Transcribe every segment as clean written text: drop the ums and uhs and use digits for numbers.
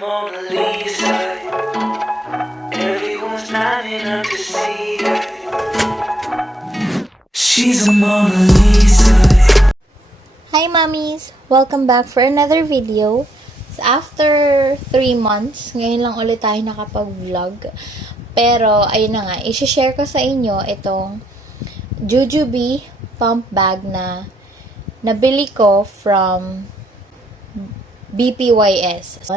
Mona Lisa, everyone's lining up to see her. She's a Mona Lisa. Hi mommies! Welcome back for another video. So, after 3 months, ngayon lang ulit tayo nakapag-vlog. Pero, ayun na nga, i-share ko sa inyo itong Jujube pump bag na nabili ko from BPYS.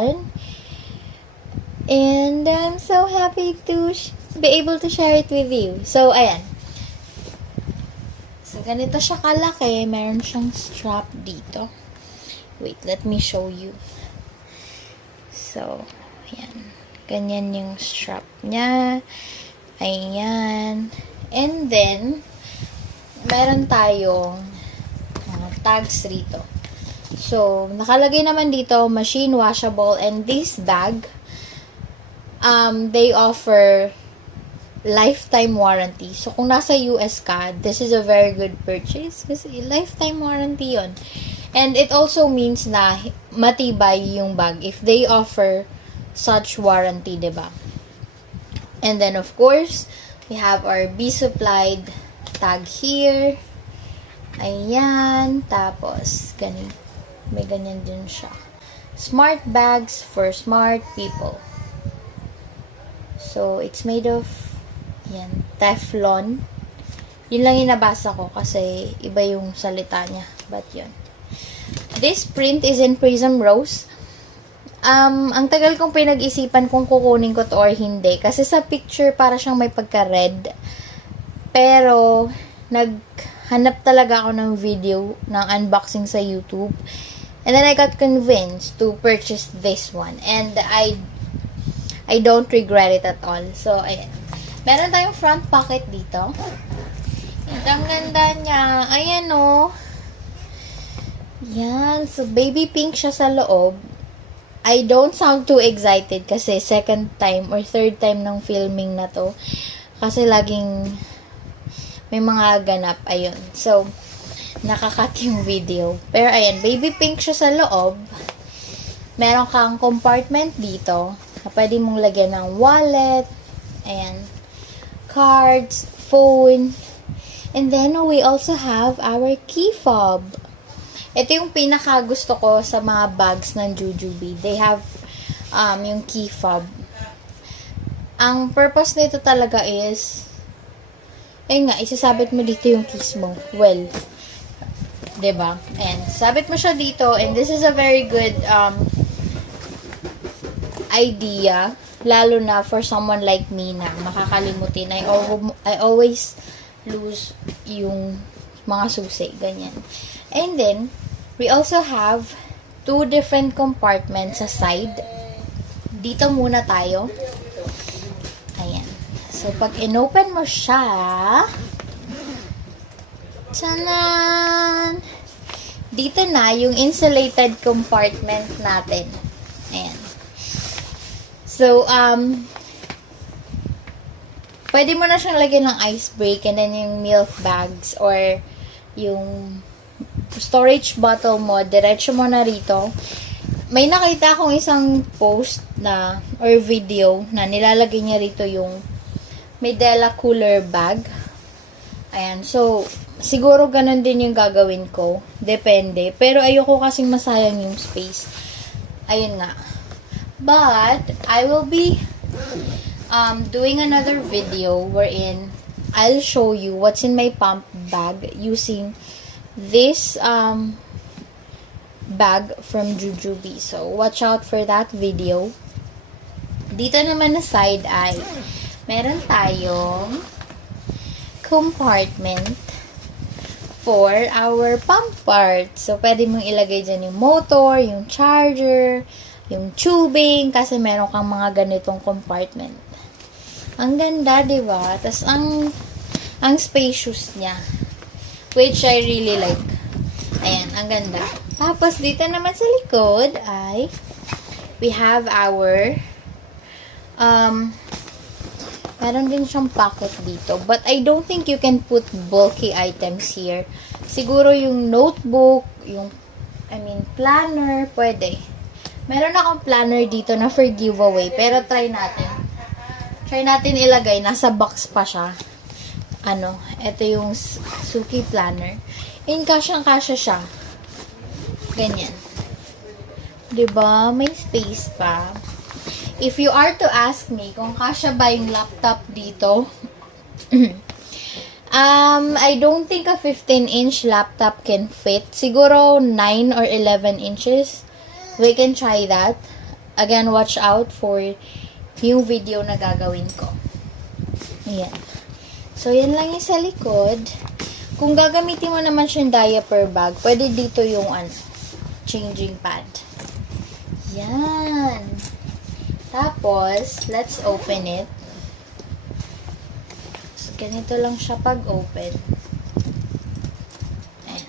And I'm so happy to be able to share it with you. So, ayan. So, ganito siya kalaki. Meron siyang strap dito. Wait, let me show you. So, ayan. Ganyan yung strap niya. Ayan. And then, meron tayong tags rito. So, nakalagay naman dito, machine washable. And this bag, they offer lifetime warranty. So, kung nasa US ka, this is a very good purchase kasi lifetime warranty yon. And it also means na matibay yung bag if they offer such warranty, diba? And then, of course, we have our Be Supplied tag here. Ayan. Tapos, may ganyan din siya. Smart bags for smart people. So, it's made of yan, Teflon. Yun lang yung nabasa ko kasi iba yung salita niya. But yun. This print is in Prism Rose. Ang tagal kong pinag-isipan kung kukunin ko to or hindi. Kasi sa picture, para siyang may pagka-red. Pero, naghanap talaga ako ng video ng unboxing sa YouTube. And then, I got convinced to purchase this one. And I don't regret it at all. So, ayan. Meron tayong front pocket dito. And ang ganda niya. Ayan, o. Yan. So, baby pink siya sa loob. I don't sound too excited kasi second time or third time ng filming na to. Kasi laging may mga ganap. Ayun. So, nakakat yung video. Pero, ayan. Baby pink siya sa loob. Meron kang compartment dito na pwede mong lagyan ng wallet, and cards, phone, and then we also have our key fob. Ito yung pinaka gusto ko sa mga bags ng Jujube. They have yung key fob. Ang purpose nito talaga is, ayun nga, isasabit mo dito yung keys mo. Well, diba? And sabit mo siya dito, and this is a very good idea, lalo na for someone like me na makakalimutin. I always lose yung mga susi, ganyan. And then, we also have 2 different compartments sa side. Dito muna tayo. Ayan. So, pag inopen mo siya, tanan! Dito na yung insulated compartment natin. Ayan. So, pwede mo na siyang lagyan ng ice break and then yung milk bags or yung storage bottle mo, diretso mo na rito. May nakita akong isang post na or video na nilalagay niya rito yung Medyo cooler bag. Ayan. So, siguro ganun din yung gagawin ko. Depende. Pero ayoko kasing masayang yung space. Ayun nga. But, I will be doing another video wherein I'll show you what's in my pump bag using this bag from Jujube. So, watch out for that video. Dito naman na side ay meron tayong compartment for our pump parts. So, pwede mong ilagay dyan yung motor, yung charger, yung tubing, kasi meron kang mga ganitong compartment. Ang ganda, diba? Tapos, ang spacious niya. Which I really like. Ayan, ang ganda. Tapos, dito naman sa likod ay we have our meron din siyang pocket dito. But I don't think you can put bulky items here. Siguro yung notebook, yung planner, pwede. Meron akong planner dito na for giveaway. Pero try natin. Try natin ilagay. Nasa box pa siya. Ito yung Suki planner. And kasyang-kasya siya. Ganyan. Diba? May space pa. If you are to ask me kung kasya ba yung laptop dito, I don't think a 15-inch laptop can fit. Siguro 9 or 11 inches. We can try that. Again, watch out for yung video na gagawin ko. Ayan. So, yan lang yung sa likod. Kung gagamitin mo naman siyang diaper bag, pwede dito yung changing pad. Yan. Tapos, let's open it. So, ganito lang siya pag-open. And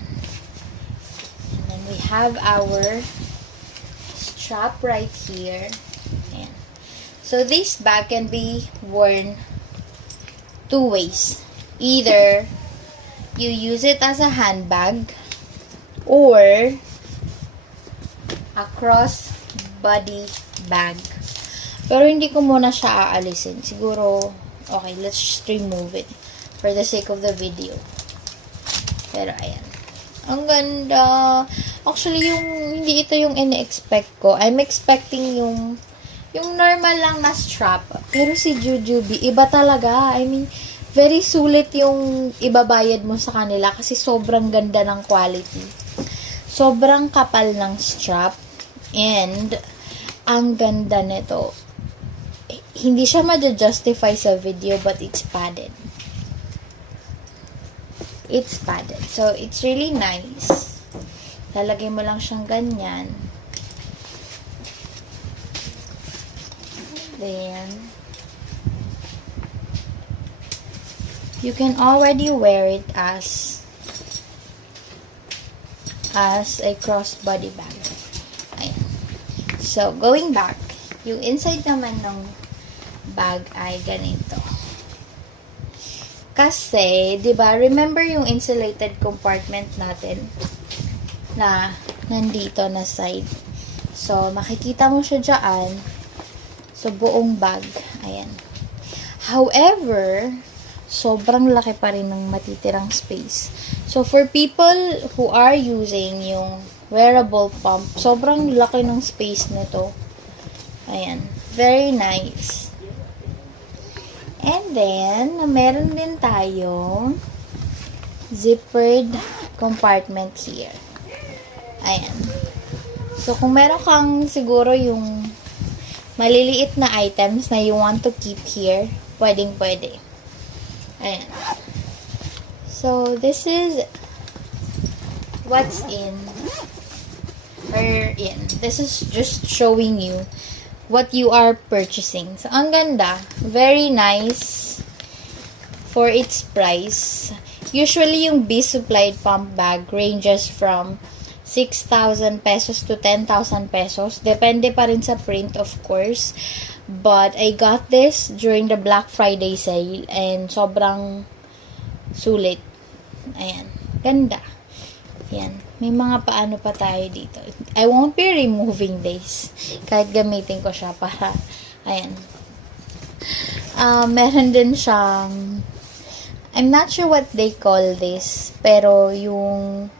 then we have our strap right here. Ayan. So, this bag can be worn two ways. Either you use it as a handbag or a cross-body bag. Pero hindi ko muna siya aalisin. Siguro, okay, let's just remove it for the sake of the video. Pero, ayan. Ang ganda. Actually, hindi ito yung ine-expect ko. I'm expecting yung normal lang na strap. Pero si Jujube, iba talaga. I mean, very sulit yung ibabayad mo sa kanila kasi sobrang ganda ng quality. Sobrang kapal ng strap. And, ang ganda nito. Hindi siya ma-justify sa video but it's padded. It's padded. So, it's really nice. Lalagay mo lang siyang ganyan. Then, you can already wear it as a crossbody bag. Ayan. So, going back, yung inside naman ng bag ay ganito. Kasi, 'di ba, remember yung insulated compartment natin na nandito na side. So, makikita mo siya diyan. So, buong bag. Ayan. However, sobrang laki pa rin ng matitirang space. So, for people who are using yung wearable pump, sobrang laki ng space nito. Ayan. Very nice. And then, meron din tayong zippered compartment here. Ayan. So, kung meron kang siguro yung maliliit na items na you want to keep here, pwedeng-pwede. Ayan. So, this is what's in. This is just showing you what you are purchasing. So, ang ganda. Very nice for its price. Usually, yung B-supplied pump bag ranges from 6,000 pesos to 10,000 pesos. Depende pa rin sa print, of course. But, I got this during the Black Friday sale and sobrang sulit. Ayan. Ganda. Ayan. May mga paano pa tayo dito. I won't be removing this. Kahit gamitin ko siya para, ayan. Meron din siyang, I'm not sure what they call this, pero yung,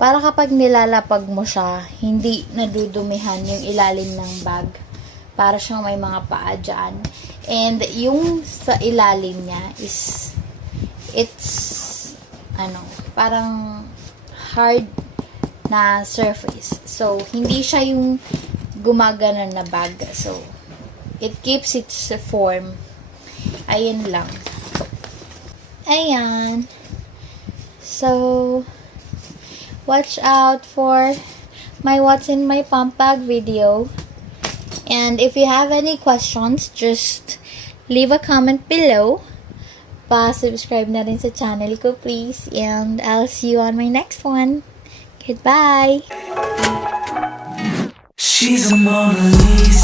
para kapag nilalapag mo siya, hindi nadudumihan yung ilalim ng bag. Para siyang may mga paa dyan. And yung sa ilalim niya is, it's, parang hard na surface. So, hindi siya yung gumagana na bag. So, it keeps its form. Ayan lang. Ayan. So, watch out for my what's in my pump bag video. And if you have any questions, just leave a comment below. Pa-subscribe na rin sa channel ko, please. And I'll see you on my next one. Goodbye! She's a Mona Lisa.